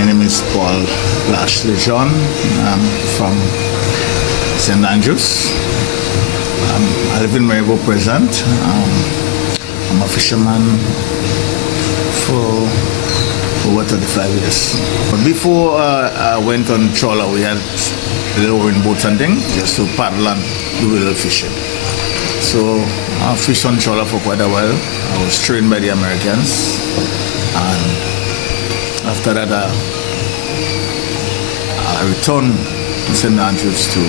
My name is Paul Lashley John. I'm from St. Andrews. I live in Maryville present. I'm a fisherman for over 35 years. But before I went on trawler, we had little rowing boats and things just to paddle and do a little fishing. So I fished on trawler for quite a while. I was trained by the Americans, and after that I returned to St. Andrews to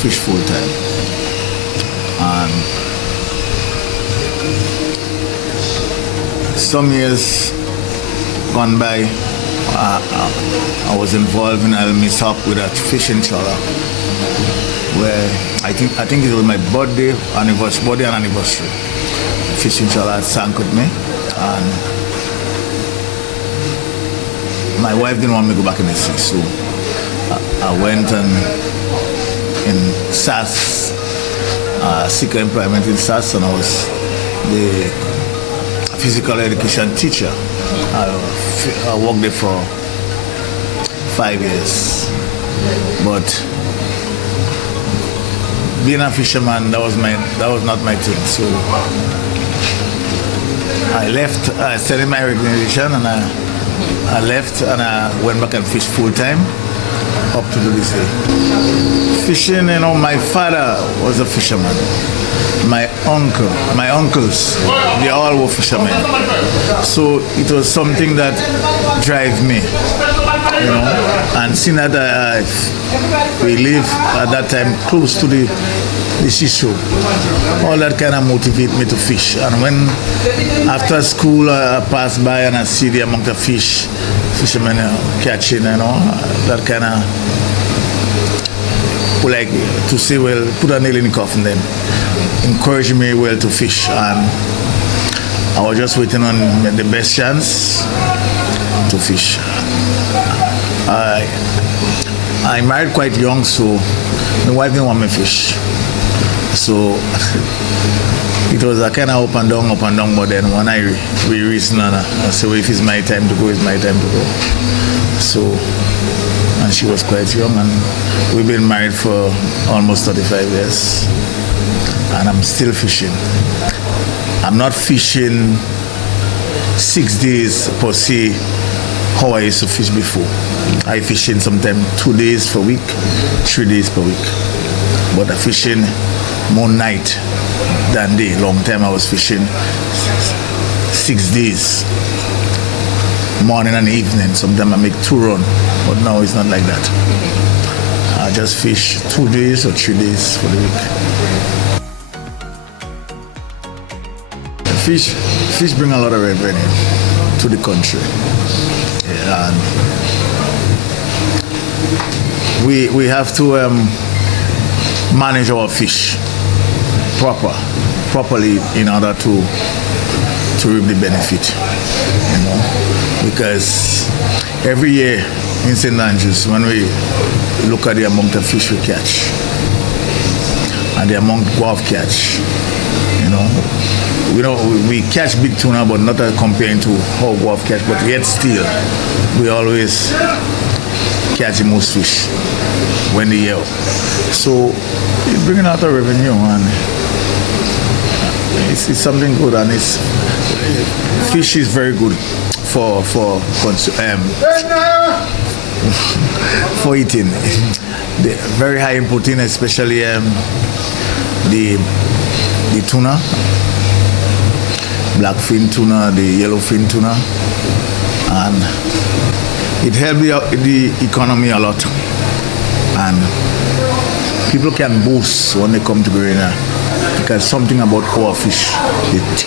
fish full time. And some years gone by, I was involved in a mishap with a fishing trawler, where I think it was my birthday and anniversary. Fishing trawler had sank with me, and my wife didn't want me to go back in the sea, so I went and in SAS, seek employment in SAS, and I was the physical education teacher. I worked there for 5 years, but being a fisherman, that was not my thing. So I left. I started my organization, and I left, and I went back and fished full time up to this day. Fishing, my father was a fisherman. My uncles, they all were fishermen. So it was something that drive me, And seeing that we live at that time close to the seashore, all that kind of motivate me to fish. And when after school I pass by and I see the amount of fishermen catching, that kind of like to say, well, put a nail in the coffin, then encourage me to fish. And I was just waiting on the best chance to fish. I married quite young, so my wife didn't want me to fish. So it was a kind of up and down, but then when we reached Nana, I said, well, if it's my time to go, it's my time to go. So, and she was quite young, and we've been married for almost 35 years, and I'm still fishing. I'm not fishing 6 days per se, how I used to fish before. I fishing sometimes 2 days per week, 3 days per week. But I fishing more night than day. Long time I was fishing 6 days, morning and evening. Sometimes I make 2 runs, but now it's not like that. I just fish 2 days or 3 days for the week. Fish bring a lot of revenue to the country. Yeah, and we have to manage our fish properly in order to reap the benefit, because every year in St. Andrews, when we look at the amount of fish we catch and the amount of catch, we catch big tuna, but not comparing to how guava catch, but yet still we always catch the most fish when they year. So it's bringing out a revenue, and it's something good, and fish is very good for eating. Very high in protein, especially the tuna, blackfin tuna, the yellowfin tuna, and it helps the economy a lot. And people can boast when they come to Grenada, because something about our fish, it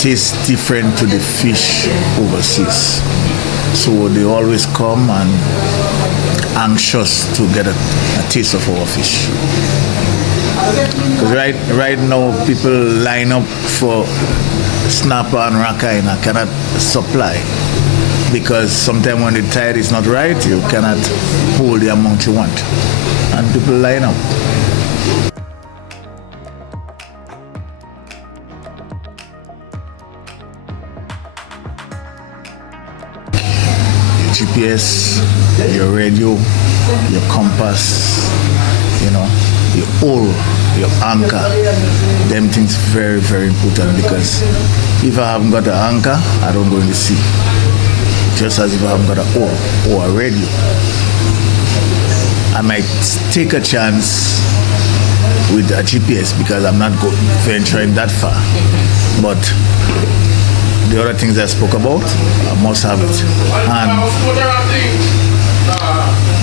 tastes different to the fish overseas. So they always come and anxious to get a taste of our fish. Because right now people line up for snapper and rakai cannot supply, because sometimes when the tide is not right, you cannot hold the amount you want, and people line up. GPS, your radio, your compass, your oar, your anchor. Them things very, very important, because if I haven't got an anchor, I don't go in the sea. Just as if I haven't got an oar or a radio, I might take a chance with a GPS because I'm not venturing that far. But the other things I spoke about, I must have it.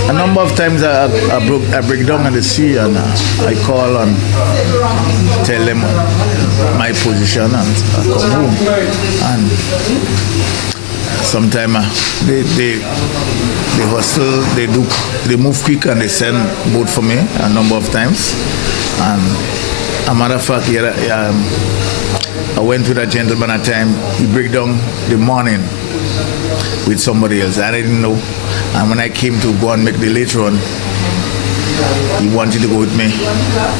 And a number of times I break down in the sea, and I call and tell them my position, and I come home. And sometimes they hustle, they move quick, and they send boat for me a number of times. And a matter of fact, I went with a gentleman at a time. He break down the morning with somebody else. I didn't know. And when I came to go and make the late run, he wanted to go with me.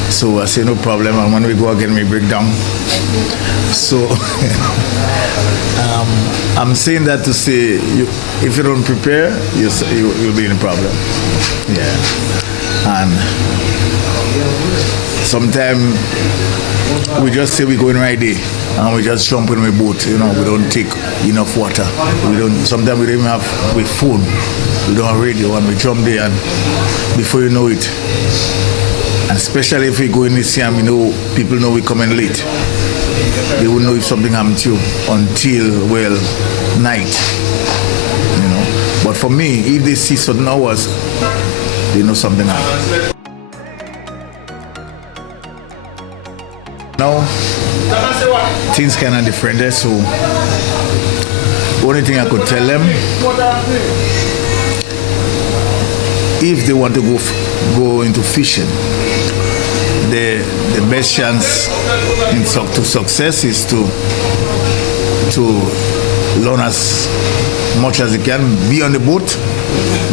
So I said, no problem. And when we go again, we break down. So I'm saying that to say, if you don't prepare, you'll be in a problem. Yeah. And sometimes we just say we're going right there, and we just jump in a boat. We don't take enough water. Sometimes we don't even have with phone. We don't have radio, and we jump there, and before you know it, and especially if we go in the sea and people know we're coming late, they won't know if something happened to you until night. But for me, if they see certain hours, they know something happened. Now, things kind of different there, so the only thing I could tell them, if they want to go into fishing, the best chance to success is to learn as much as they can, be on the boat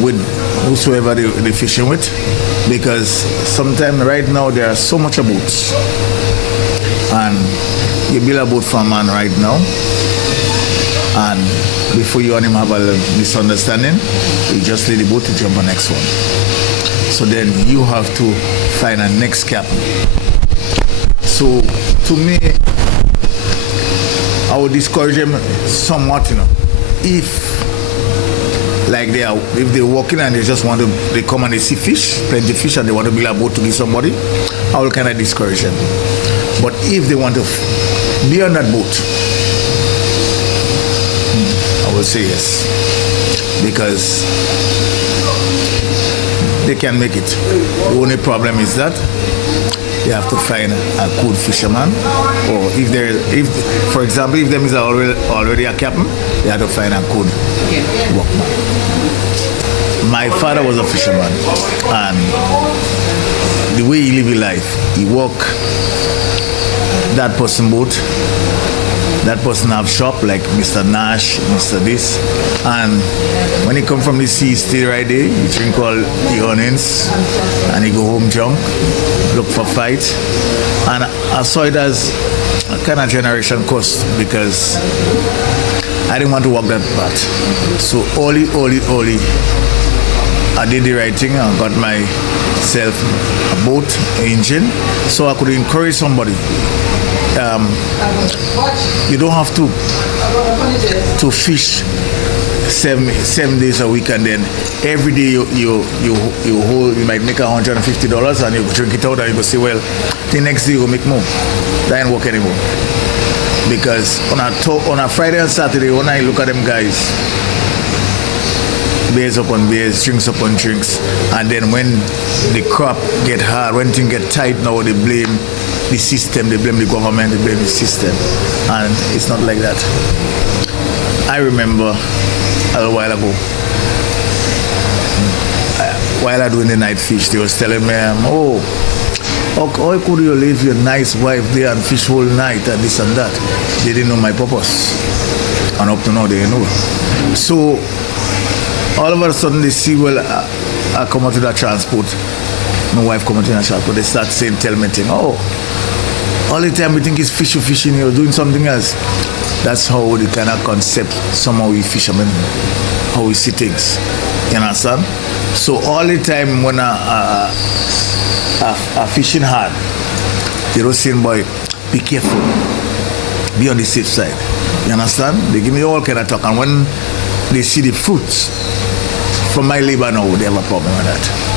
with whosoever they're fishing with, because sometimes right now there are so much boats, and you build a boat for a man right now, and before you and him have a misunderstanding, you just leave the boat to jump on the next one. So then you have to find a next captain. So to me, I would discourage them somewhat, if they're walking and they come and they see plenty of fish, and they want to build a boat to give somebody, I will kind of discourage them. But if they want to be on that boat, I will say yes, because they can make it. The only problem is that they have to find a good fisherman, or if for example, if them is already a captain, they have to find a good workman. My father was a fisherman, and the way he live his life, he work that person boat, that person have shop like Mr. Nash, Mr. this, and when he come from the sea, he stay right there, he drink all the onions, and he go home drunk, look for fight. And I saw it as a kind of generation curse, because I didn't want to walk that path. So only, I did the right thing. I got myself a boat, engine, so I could encourage somebody. You don't have to fish seven days a week, and then every day you might make $150, and you drink it out, and you go say, well, the next day you will make more. That ain't work anymore. Because on a Friday and Saturday, when I look at them guys, beers upon beers, drinks upon drinks, and then when the crop get hard, when things get tight, now they blame the system, they blame the government, they blame the system, and it's not like that. I remember a little while ago, while I doing the night fish, they was telling me, how could you leave your nice wife there and fish whole night and this and that? They didn't know my purpose, and up to now they know. So all of a sudden they see, well, I come out to that transport, my wife come out to that transport, they start saying, tell me thing, all the time we think it's fishing, you're doing something else. That's how the kind of concept somehow we fishermen, how we see things. You understand? So all the time when I fishing hard, they don't say, boy, be careful, be on the safe side. You understand? They give me all kind of talk, and when they see the fruits from my labor now, they have a problem with that.